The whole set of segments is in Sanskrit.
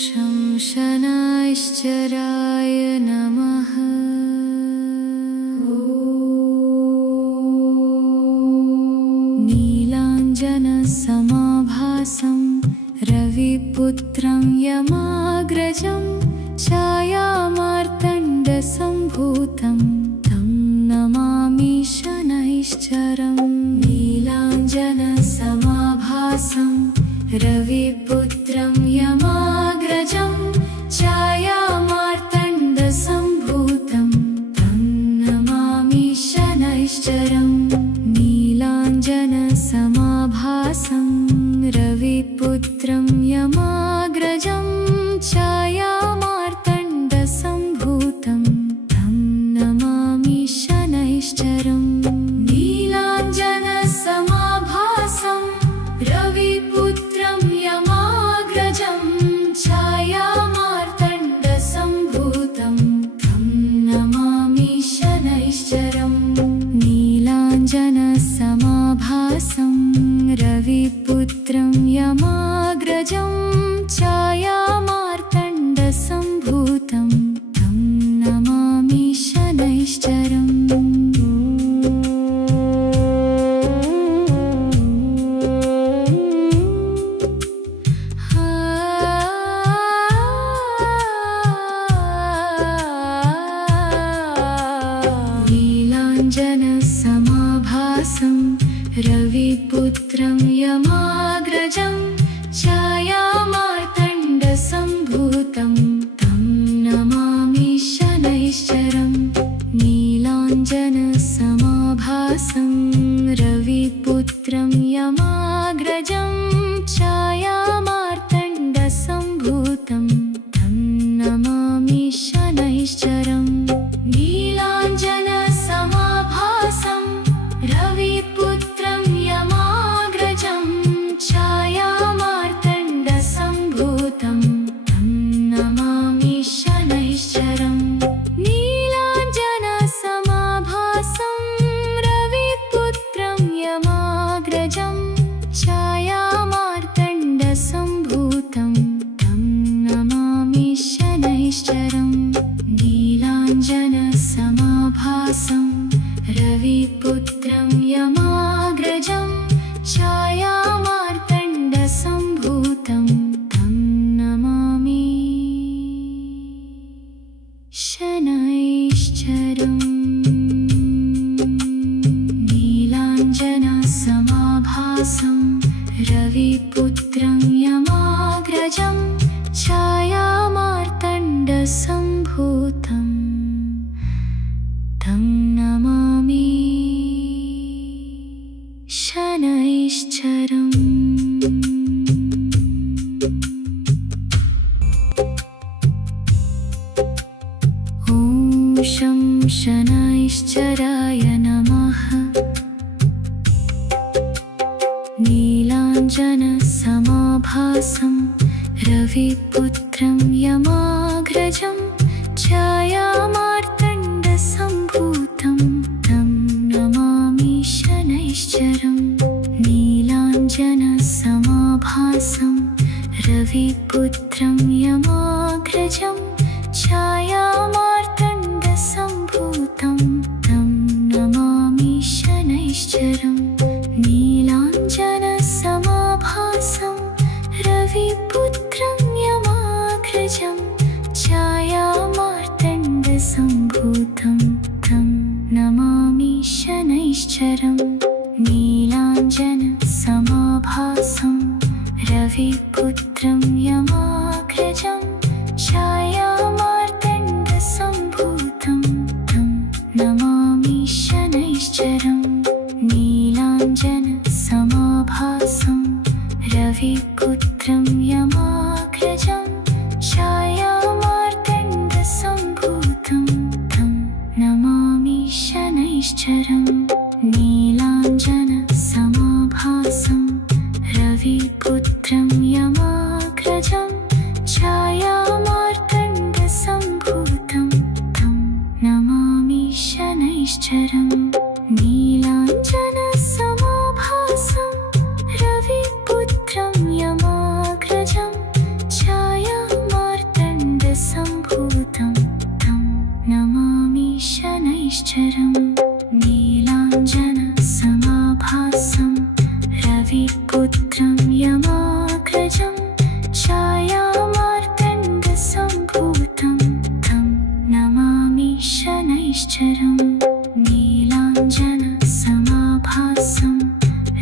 शं शनैश्चराय नमः। नीलाञ्जनसमाभासं रविपुत्रं यमाग्रजं छायामार्तण्डसम्भूतं तं नमामि शनैश्चरम्। नीलाञ्जनसमाभासं रविपुत्रं यमाग्रजं छायामार्तण्डसम्भूतं तं नमामि शनैश्चरम्। नीलाञ्जनसमाभासं रविपुत्रं यमाग्रजं छायामार्तण्डसम्भूतं तं नमामि शनैश्चरम्। नीलाञ्जनसमाभासं रविपुत्रं यमाग्रजं छायामार्तण्डसम्भूतं तं नमामि शनैश्चरम्। नीलाञ्जनसमाभासं रविपुत्रं यमाग्रजं छायामार्तण्डसम्भूतं तं नमामि शनैश्चरम्। नीलाञ्जनसमाभासं रविपुत्रं यमाग्रजं छायामार्तण्डसम्भूतं तं नमामि शनैश्चरम्। नीलाञ्जनसमाभासं रविपुत्रं यमाग्रजं छायामार्तण्डसम्भूतं तं नमामि शनैश्चरम्। नीलाञ्जनसमाभासं रविपुत्रं यमाग्रजं छायामार्तण्डसम्भूतं तं नमामि शनैश्चरम्। नीलाञ्जनसमाभासं रविपुत्रं यमाग्रजं छायामार्तण्डसम्भूतं तं नमामि शनैश्चरम्। नीलाञ्जनसमाभासं रविपुत्रं यमाग्रजं छायामार्तण्डसम्भूतं तं नमामि शनैश्चरम्। नीलाञ्जनसमाभासं रविपुत्रं यमाग्रजं छायामार्तण्डसम्भूतं तं नमामि शनैश्चरम्। ॐ शं शनैश्चराय नमः। नीलाञ्जनसमाभासं रविपुत्रं यमाग्रजं छायामार्तण्डसम्भूतं तं नमामि शनैश्चरम्। नीलाञ्जनसमाभासं रविपुत्रं यमाग्रजं छायामार्तण्डसम्भूतं तं नमामि शनैश्चरम्। नीलाञ्जनसमाभासं रविपुत्रं यमाग्रजं छायामार्तण्डसम्भूतं तं नमामि शनैश्चरम्। नीलाञ्जनसमाभासं रविपुत्रं यमाग्रजं छायामार्तण्डसम्भूतं तं नमामि शनैश्चरम्। नीलाञ्जनसमाभासं रविपुत्रं यमाग्रजं छायामार्तण्डसम्भूतं तं नमामि शनैश्चरम्। नीलाञ्जनसमाभासं रविपुत्रं यमाग्रजं छायामार्तण्डसम्भूतं तं नमामि शनैश्चरम्। नीलाञ्जनसमाभासं रविपुत्रं यमाग्रजं रविपुत्रं यमाग्रजं छायामार्तण्डसम्भूतं तं नमामि शनैश्चरम् नीलाञ्जनसमाभासं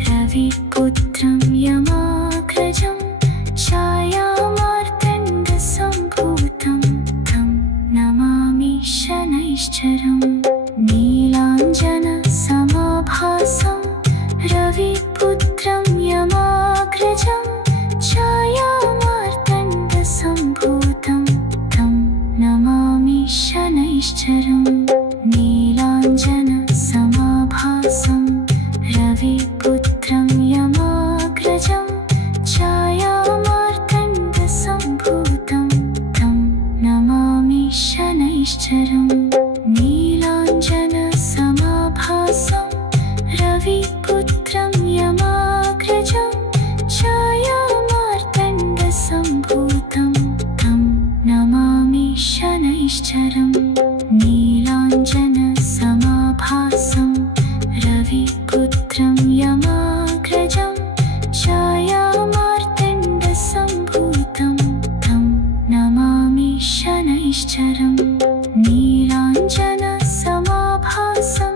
रविपुत्रं यमाग्रजं छायामार्तण्डसम्भूतं तं नमामि शनैश्चरम् नीलाञ्जनसमाभासं रविपुत्रं यमाग्रजं छायामार्तण्डसम्भूतं तं नमामि शनैश्चरम् नीलाञ्जनसमाभासं रविपुत्रं यमाग्रजं छायामार्तण्डसम्भूतं तं नमामि शनैश्चरम् नीलाञ्जनसमाभासं रविपुत्रं यमाग्रजं छायामार्तण्डसम्भूतं तं नमामि शनैश्चरम् नीलाञ्जनसमाभासं रविपुत्रं यमाग्रजं छायामार्तण्डसम्भूतं तं नमामि शनैश्चरम् नीलाञ्जनसमाभासं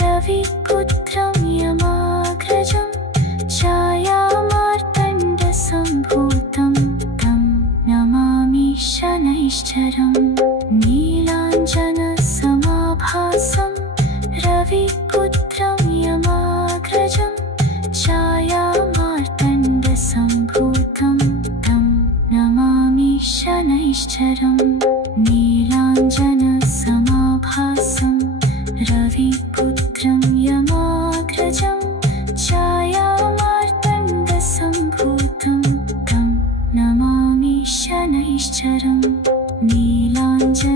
रविपुत्रं यमाग्रजं छायामार्तण्डसम्भूतं तं नमामि शनैश्चरम् नीलाञ्जनसमाभासं रविपुत्रं यमाग्रजं छायामार्तण्डसम्भूतं तं नमामि शनैश्चरम् नीलाञ्जनसमाभासं रविपुत्रं यमाग्रजं छायामार्तण्डसम्भूतं तं नमामि शनैश्चरम् नीलाञ्जनसमाभासं